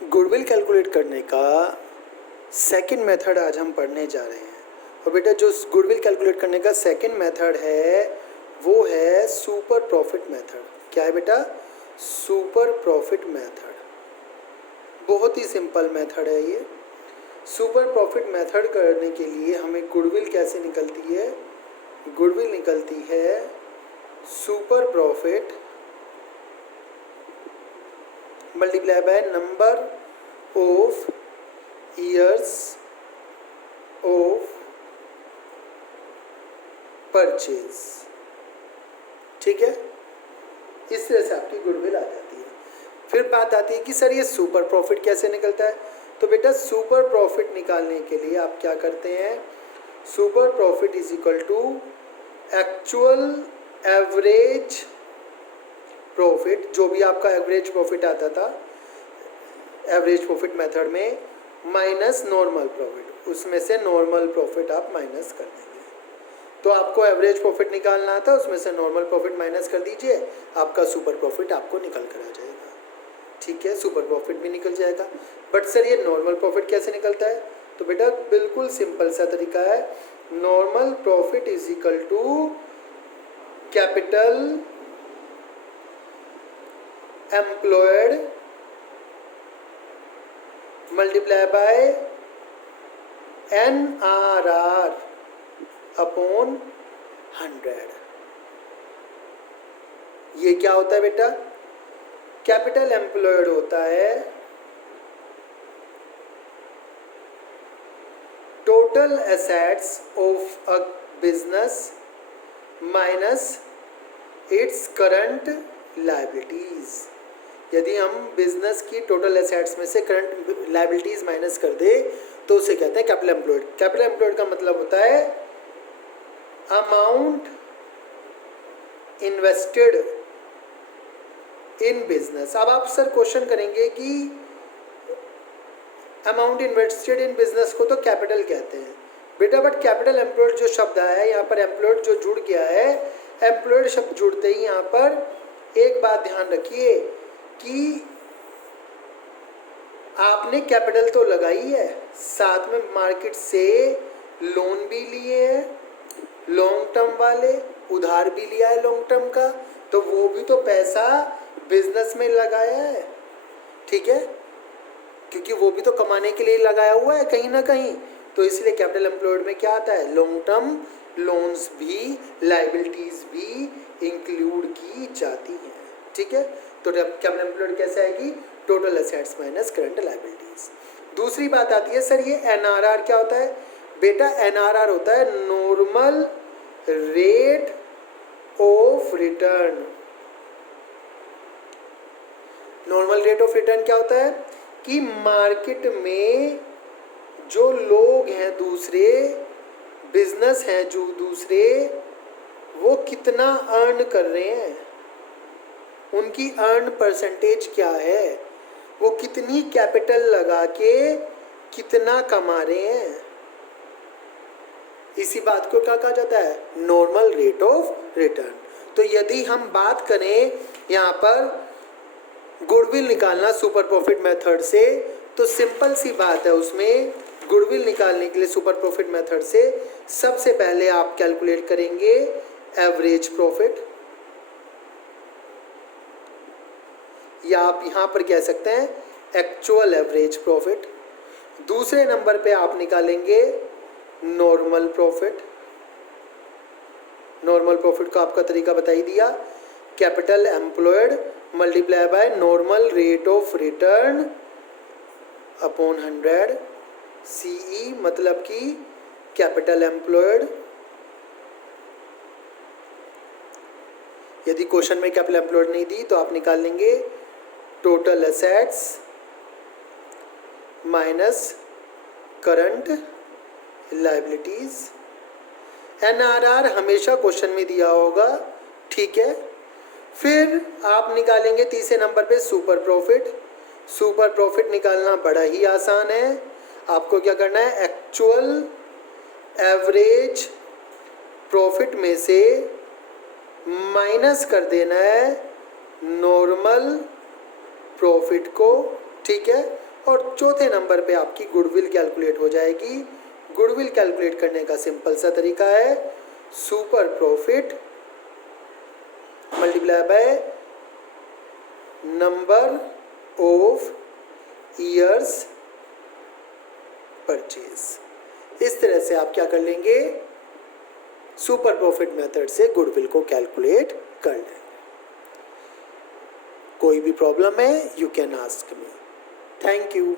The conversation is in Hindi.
गुडविल कैलकुलेट करने का सेकंड मेथड आज हम पढ़ने जा रहे हैं। और बेटा जो गुडविल कैलकुलेट करने का सेकंड मेथड है वो है सुपर प्रॉफिट मेथड। क्या है बेटा? Super profit method. बहुत ही सिंपल मेथड है ये। सुपर प्रॉफिट मेथड करने के लिए हमें गुडविल कैसे निकलती है? गुडविल निकलती है super profit multiply by number of years of purchase. ठीक है, इस तरह से आपकी गुडविल आ जाती है। फिर बात आती है कि सर ये सुपर प्रॉफिट कैसे निकलता है? तो बेटा सुपर प्रॉफिट निकालने के लिए आप क्या करते हैं? Super profit is equal to actual average profit, जो भी आपका एवरेज प्रॉफिट आता था एवरेज प्रॉफिट मेथड में, माइनस नॉर्मल प्रॉफिट। उसमें से नॉर्मल प्रॉफिट आप माइनस कर देंगे। तो आपको एवरेज प्रॉफिट निकालना था, उसमें से नॉर्मल प्रॉफिट माइनस कर दीजिए, आपका सुपर प्रॉफिट आपको निकल कर आ जाएगा। ठीक है, सुपर प्रॉफिट भी निकल जाएगा। बट सर ये नॉर्मल प्रॉफिट कैसे निकलता है? तो बेटा बिल्कुल सिंपल सा तरीका है। Normal profit is equal to capital employed multiply by NRR upon 100। ये क्या होता है बेटा? कैपिटल एम्प्लॉयड होता है total assets of a business minus its current liabilities. यदि हम बिजनेस की टोटल एसेट्स में से करंट लायबिलिटीज माइनस कर दे तो उसे कहते हैं कैपिटल एम्प्लॉयड। कैपिटल एम्प्लॉयड का मतलब होता है अमाउंट इन्वेस्टेड इन बिजनेस। अब आप सर क्वेश्चन करेंगे कि अमाउंट इन्वेस्टेड इन बिजनेस को तो कैपिटल कहते हैं बेटा, बट कैपिटल एम्प्लॉयड जो शब्द आया है यहाँ पर, एम्प्लॉयड जो जुड़ गया है, एम्प्लॉयड शब्द जुड़ते ही यहाँ पर एक बात ध्यान रखिए कि आपने कैपिटल तो लगाई है, साथ में मार्केट से लोन भी लिए हैं, लॉन्ग टर्म वाले, उधार भी लिया है लॉन्ग टर्म का, तो वो भी तो पैसा बिजनेस में लगाया है। ठीक है, क्योंकि वो भी तो कमाने के लिए लगाया हुआ है कहीं ना कहीं, तो इसलिए कैपिटल एम्प्लॉयड में क्या आता है? लॉन्ग टर्म लोन्स भी, लायबिलिटीज भी इंक्लूड की जाती हैं। ठीक है, तो कैपिटल एम्प्लॉयड कैसे आएगी? Total assets minus current liabilities. दूसरी बात आती है सर ये NRR क्या होता है? बेटा NRR होता है normal rate of return. Normal rate of return क्या होता है कि मार्केट में जो लोग हैं दूसरे, बिजनेस हैं जो दूसरे, वो कितना अर्न कर रहे हैं, उनकी अर्न परसेंटेज क्या है, वो कितनी कैपिटल लगा के कितना कमा रहे हैं, इसी बात को क्या कहा जाता है? Normal rate of return. तो यदि हम बात करें यहाँ पर गुडविल निकालना सुपर प्रॉफिट मेथड से, तो सिंपल सी बात है, उसमें गुडविल निकालने के लिए सुपर प्रॉफिट मेथड से सबसे पहले आप कैलकुलेट करेंगे एवरेज प्रॉफिट, या आप यहाँ पर कह सकते हैं एक्चुअल एवरेज प्रॉफिट। दूसरे नंबर पे आप निकालेंगे नॉर्मल प्रॉफिट। नॉर्मल प्रॉफिट का आपका तरीका बता ही दिया, capital employed multiply by normal rate of return upon 100। CE मतलब कि कैपिटल एम्प्लॉयड। यदि क्वेश्चन में कैपिटल एम्प्लॉयड नहीं दी तो आप निकाल लेंगे total assets minus current liabilities. NRR हमेशा क्वेश्चन में दिया होगा। ठीक है, फिर आप निकालेंगे तीसरे नंबर पे सुपर प्रॉफिट। सुपर प्रॉफिट निकालना बड़ा ही आसान है। आपको क्या करना है? एक्चुअल एवरेज प्रॉफिट में से माइनस कर देना है नॉर्मल प्रॉफिट को। ठीक है, और चौथे नंबर पे आपकी गुडविल कैलकुलेट हो जाएगी। गुडविल कैलकुलेट करने का सिंपल सा तरीका है, super profit multiply by number of years purchase. इस तरह से आप क्या कर लेंगे, सुपर प्रॉफिट मेथड से गुडविल को कैलकुलेट कर लेंगे। कोई भी प्रॉब्लम है, you can ask me. Thank you.